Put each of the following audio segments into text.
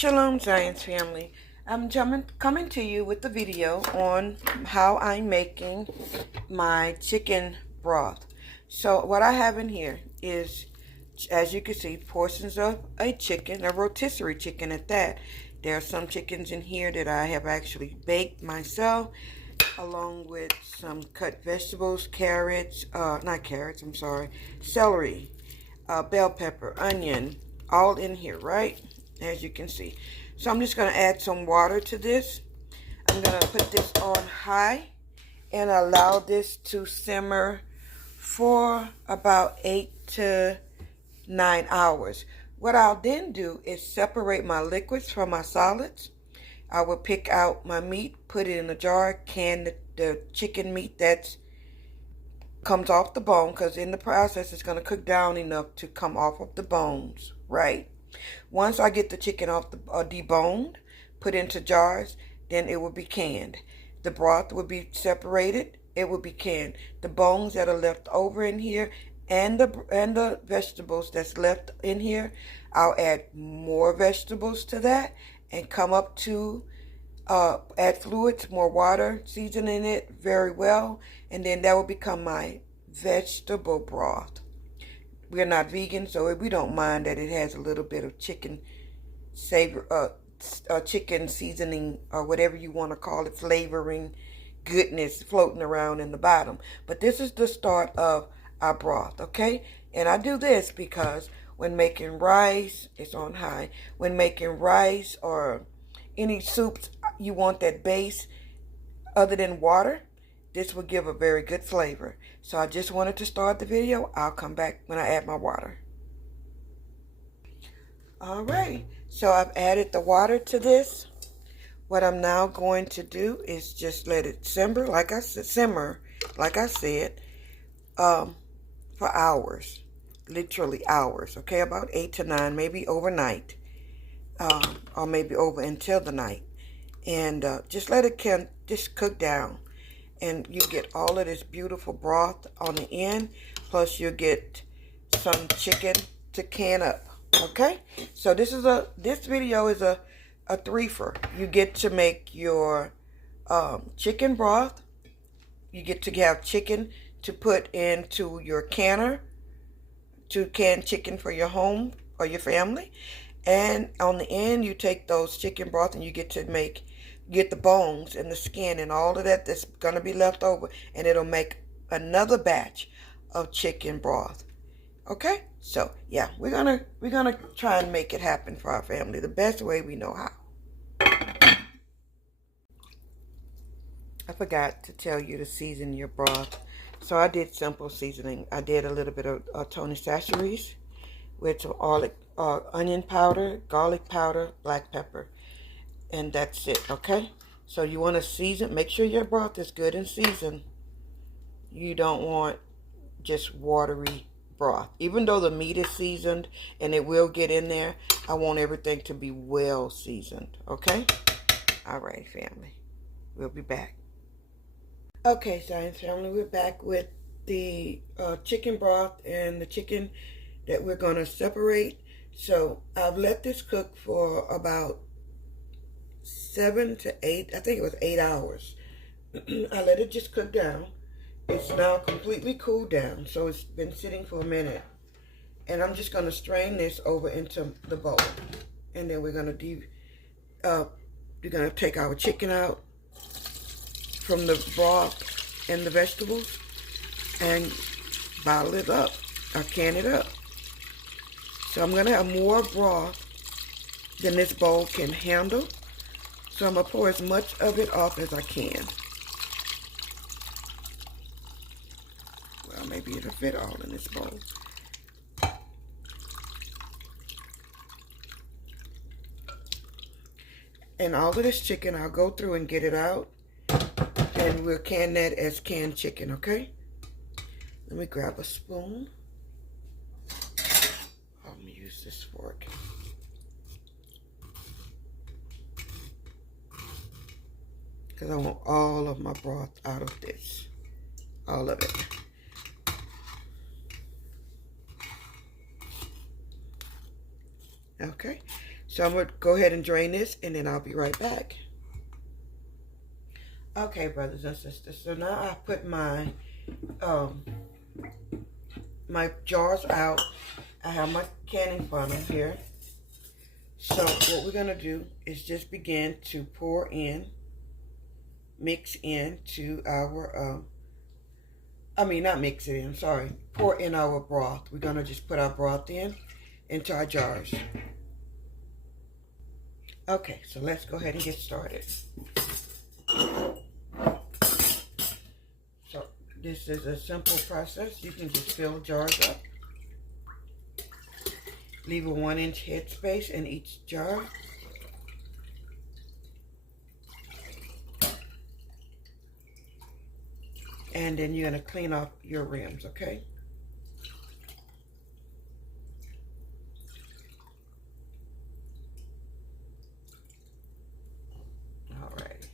Shalom Science family. I'm coming to you with a video on how I'm making my chicken broth. So what I have in here is, as you can see, portions of a chicken, a rotisserie chicken at that. There are some chickens in here that I have actually baked myself, along with some cut vegetables, celery, bell pepper, onion, all in here, right? As you can see. So I'm just going to add some water to this. I'm going to put this on high and allow this to simmer for about 8 to 9 hours. What I'll then do is separate my liquids from my solids. I will pick out my meat, put it in a jar, can the chicken meat that comes off the bone, because in the process it's going to cook down enough to come off of the bones, right? Once I get the chicken off the deboned, put into jars, then it will be canned. The broth will be separated. It will be canned. The bones that are left over in here and the vegetables that's left in here, I'll add more vegetables to that and come up to add fluids, more water, seasoning it very well, and then that will become my vegetable broth. We're not vegan, so we don't mind that it has a little bit of chicken chicken seasoning, or whatever you want to call it, flavoring goodness floating around in the bottom. But this is the start of our broth, okay? And I do this because when making rice, it's on high. When making rice or any soups, you want that base other than water. This will give a very good flavor. So I just wanted to start the video. I'll come back when I add my water. Alright, so I've added the water to this. What I'm now going to do is just let it simmer, like I said, for hours. Literally hours, okay? About 8 to 9, maybe overnight. Or maybe over until the night. And just let it just cook down. And you get all of this beautiful broth on the end, plus you get some chicken to can up. Okay, so this video is a threefer. You get to make your chicken broth. You get to have chicken to put into your canner to can chicken for your home or your family. And on the end, you take those chicken broth and you get to get the bones and the skin and all of that that's going to be left over, and it'll make another batch of chicken broth. Okay, so yeah, we're gonna try and make it happen for our family the best way we know how. I forgot to tell you to season your broth, so I did simple seasoning. I did a little bit of Tony Chachere's with onion powder, garlic powder, black pepper. And that's it, okay? So you want to season, make sure your broth is good and seasoned. You don't want just watery broth. Even though the meat is seasoned and it will get in there, I want everything to be well seasoned, okay? All right, family. We'll be back. Okay, Science family, we're back with the chicken broth and the chicken that we're going to separate. So I've let this cook for about 7 to 8, I think it was 8 hours. I let it just cook down. It's now completely cooled down, so it's been sitting for a minute. And I'm just going to strain this over into the bowl. And then we're going to take our chicken out from the broth and the vegetables and bottle it up or can it up. So I'm going to have more broth than this bowl can handle. So I'm going to pour as much of it off as I can. Well, maybe it'll fit all in this bowl. And all of this chicken, I'll go through and get it out. And we'll can that as canned chicken, okay? Let me grab a spoon. I'm going to use this fork. Because I want all of my broth out of this. All of it. Okay. So So I'm going to go ahead and drain this, and then I'll be right back. Okay, brothers and sisters, so now I put my my jars out. I have my canning funnel here. So what we're going to do is just begin to pour in, mix into our, not mix it in, sorry. Pour in our broth. We're going to just put our broth into our jars. Okay, so let's go ahead and get started. So this is a simple process. You can just fill jars up. Leave a 1-inch headspace in each jar. And then you're going to clean off your rims, okay? All right.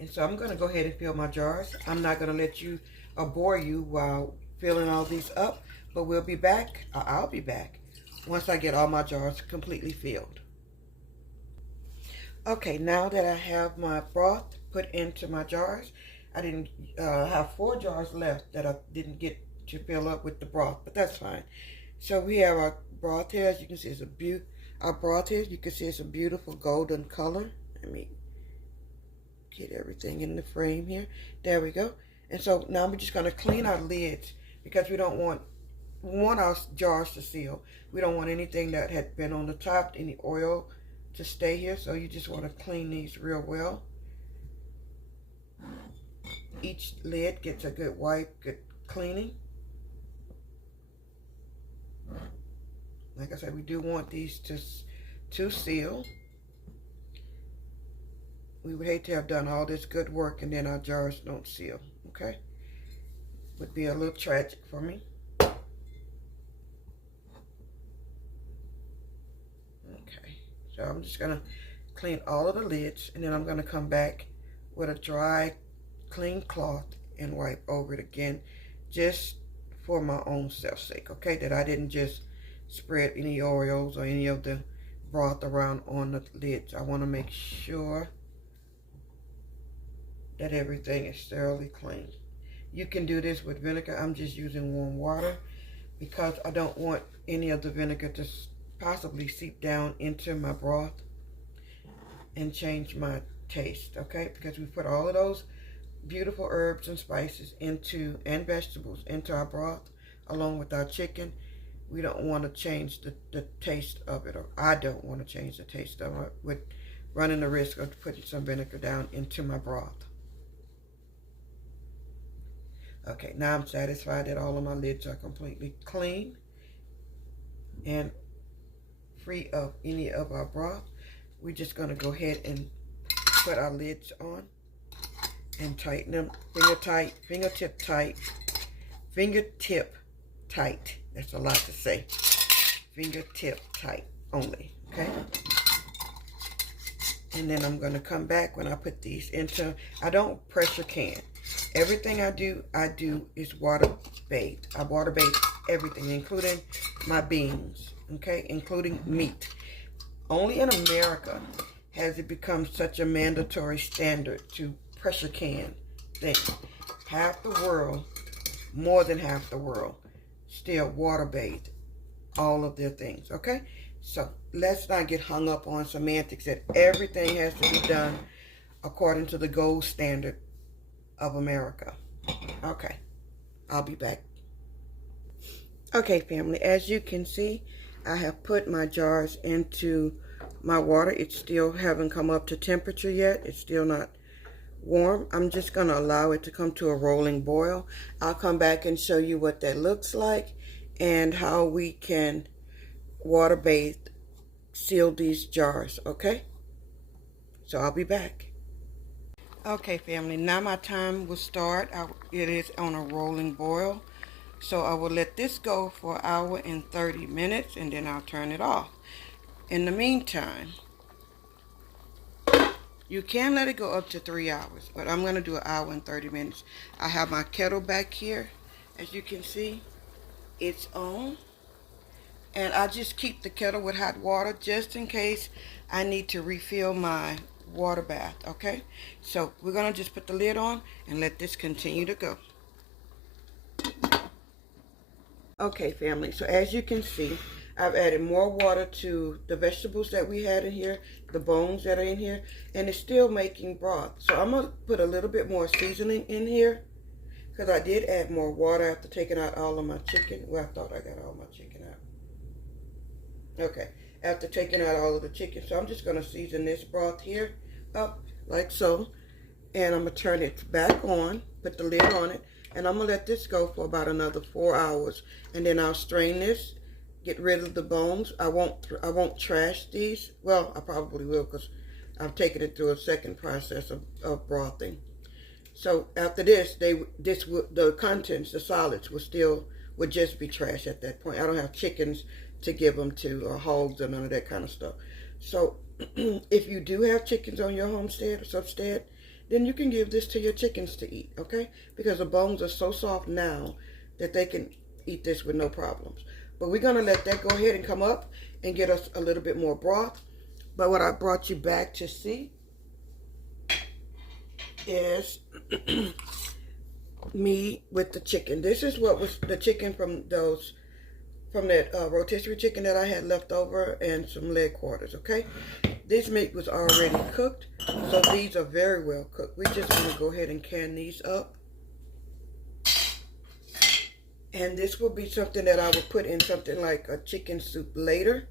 And so I'm going to go ahead and fill my jars. I'm not going to let you bore you while filling all these up, but we'll be back, I'll be back, once I get all my jars completely filled. Okay, now that I have my broth put into my jars, I didn't have 4 jars left that I didn't get to fill up with the broth, but that's fine. So we have our broth here. As you can see, it's our broth here. You can see it's a beautiful golden color. Let me get everything in the frame here. There we go. And so now we're just going to clean our lids, because we want our jars to seal. We don't want anything that had been on the top, any oil, to stay here. So you just want to clean these real well. Each lid gets a good wipe, good cleaning. Like I said, we do want these to seal. We would hate to have done all this good work and then our jars don't seal, okay? Would be a little tragic for me. Okay, so I'm just gonna clean all of the lids, and then I'm gonna come back with a dry, clean cloth and wipe over it again, just for my own self's sake, okay? That I didn't just spread any oils or any of the broth around on the lids. I wanna make sure that everything is thoroughly clean. You can do this with vinegar. I'm just using warm water because I don't want any of the vinegar to possibly seep down into my broth and change my taste, okay? Because we put all of those beautiful herbs and spices and vegetables into our broth along with our chicken. We don't want to change the taste of it, or I don't want to change the taste of it with running the risk of putting some vinegar down into my broth. Okay, now I'm satisfied that all of my lids are completely clean and free of any of our broth. We're just going to go ahead and put our lids on and tighten them fingertip tight. That's a lot to say. Fingertip tight only, okay? And then I'm going to come back when I put these into, I don't pressure can. Everything I do is water bathed. I water bathe everything, including my beans, okay? Including meat. Only in America has it become such a mandatory standard to pressure can things. Half the world, more than half the world, still water bathed all of their things, okay? So let's not get hung up on semantics that everything has to be done according to the gold standard of America. Okay, I'll be back. Okay, family, as you can see, I have put my jars into my water. It still haven't come up to temperature yet. It's still not warm. I'm just going to allow it to come to a rolling boil. I'll come back and show you what that looks like and how we can water bathe, seal these jars, okay? So I'll be back. Okay, family, now my time will start. It is on a rolling boil. So I will let this go for 1 hour and 30 minutes, and then I'll turn it off. In the meantime, You can let it go up to 3 hours, but I'm going to do an hour and 30 minutes. I have my kettle back here. As you can see, it's on. And I just keep the kettle with hot water just in case I need to refill my water bath, okay? So we're going to just put the lid on and let this continue to go. Okay, family, so as you can see, I've added more water to the vegetables that we had in here, the bones that are in here, and it's still making broth. So I'm going to put a little bit more seasoning in here because I did add more water after taking out all of my chicken. Well, I thought I got all my chicken out. Okay, after taking out all of the chicken. So I'm just going to season this broth here up like so, and I'm going to turn it back on, put the lid on it, and I'm going to let this go for about another 4 hours, and then I'll strain this, get rid of the bones. I won't trash these. Well, I probably will because I've taken it through a second process of brothing. So after this, the contents, the solids, would just be trash at that point. I don't have chickens to give them to, or hogs, or none of that kind of stuff. So if you do have chickens on your homestead or substead, then you can give this to your chickens to eat, okay? Because the bones are so soft now that they can eat this with no problems. But we're going to let that go ahead and come up and get us a little bit more broth. But what I brought you back to see is me with the chicken. This is what was the chicken from that rotisserie chicken that I had left over, and some leg quarters, okay? This meat was already cooked, so these are very well cooked. We just want to go ahead and can these up. And this will be something that I will put in something like a chicken soup later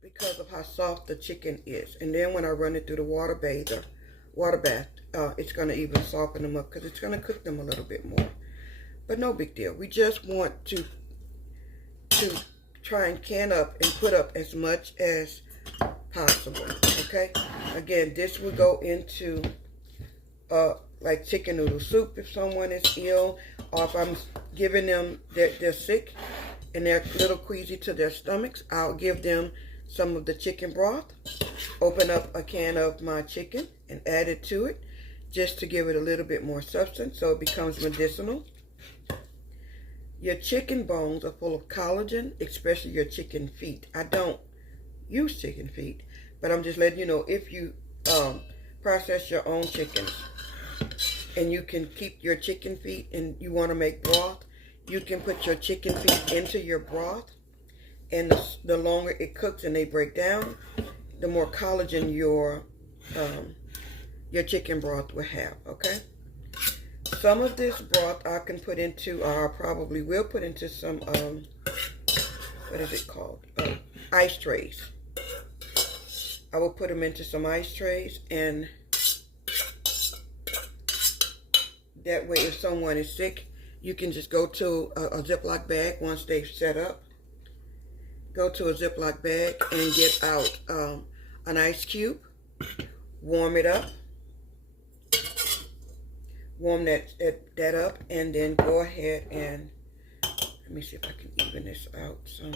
because of how soft the chicken is. And then when I run it through the water bath, it's going to even soften them up because it's going to cook them a little bit more. But no big deal. We just want to try and can up and put up as much as possible, okay? Again, this will go into like chicken noodle soup if someone is ill, or if I'm giving them, they're sick and they're a little queasy to their stomachs, I'll give them some of the chicken broth, open up a can of my chicken and add it to it just to give it a little bit more substance so it becomes medicinal. Your chicken bones are full of collagen, especially your chicken feet. I don't use chicken feet, but I'm just letting you know, if you process your own chickens and you can keep your chicken feet and you want to make broth, you can put your chicken feet into your broth, and the longer it cooks and they break down, the more collagen your chicken broth will have, okay? Some of this broth I can put into, or I probably will put into some, what is it called? Ice trays. I will put them into some ice trays, and that way if someone is sick, you can just go to a Ziploc bag once they've set up. Go to a Ziploc bag and get out an ice cube, warm it up. Warm that up, and then go ahead and, let me see if I can even this out some.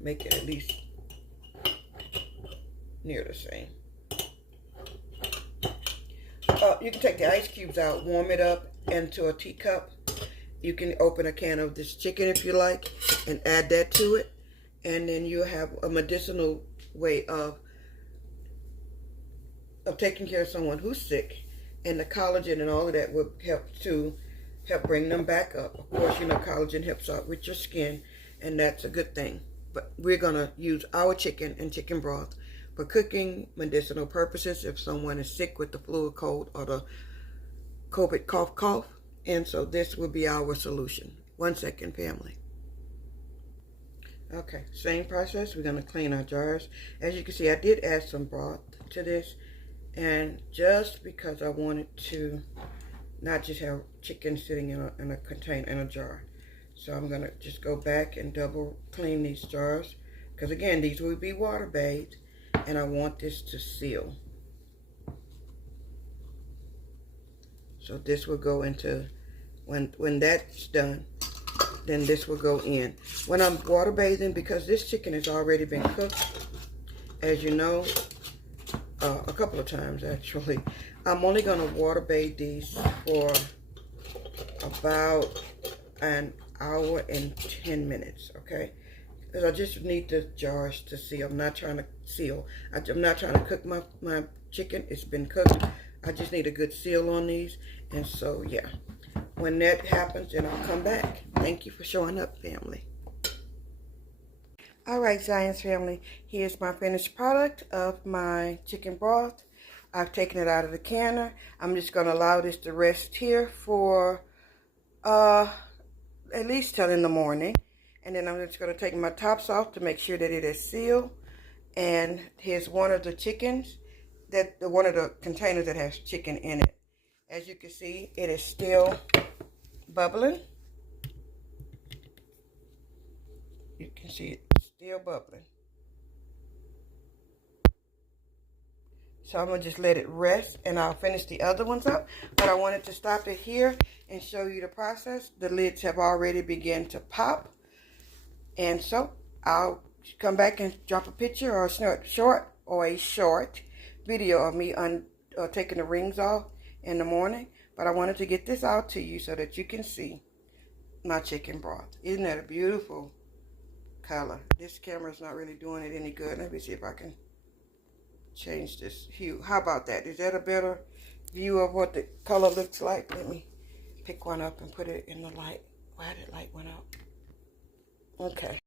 Make it at least near the same. You can take the ice cubes out, warm it up into a teacup. You can open a can of this chicken if you like and add that to it, and then you have a medicinal way of taking care of someone who's sick, and the collagen and all of that will help bring them back up. Of course, you know, collagen helps out with your skin, and that's a good thing. But we're gonna use our chicken and chicken broth for cooking, medicinal purposes, if someone is sick with the flu or cold or the COVID cough. And so this will be our solution. 1 second, family. Okay, same process. We're gonna clean our jars. As you can see, I did add some broth to this. And just because I wanted to not just have chicken sitting in a container, in a jar. So I'm going to just go back and double clean these jars. Because again, these will be water bathed. And I want this to seal. So this will go into, when that's done, then this will go in. When I'm water bathing, because this chicken has already been cooked, as you know, a couple of times actually, I'm only going to water bathe these for about an hour and 10 minutes, okay? Because I just need the jars to seal. I'm not trying to seal. I'm not trying to cook my chicken. It's been cooked. I just need a good seal on these. And so, yeah. When that happens, then I'll come back. Thank you for showing up, family. All right, Science family. Here's my finished product of my chicken broth. I've taken it out of the canner. I'm just going to allow this to rest here for at least till in the morning. And then I'm just going to take my tops off to make sure that it is sealed. And here's one of the chickens, one of the containers that has chicken in it. As you can see, it is still bubbling. You can see it's still bubbling. So I'm going to just let it rest and I'll finish the other ones up. But I wanted to stop it here and show you the process. The lids have already begun to pop. And so I'll come back and drop a picture or a short video of me taking the rings off in the morning. But I wanted to get this out to you so that you can see my chicken broth. Isn't that a beautiful color? This camera's not really doing it any good. Let me see if I can change this hue. How about that? Is that a better view of what the color looks like? Let me pick one up and put it in the light. Why did light went out? Okay.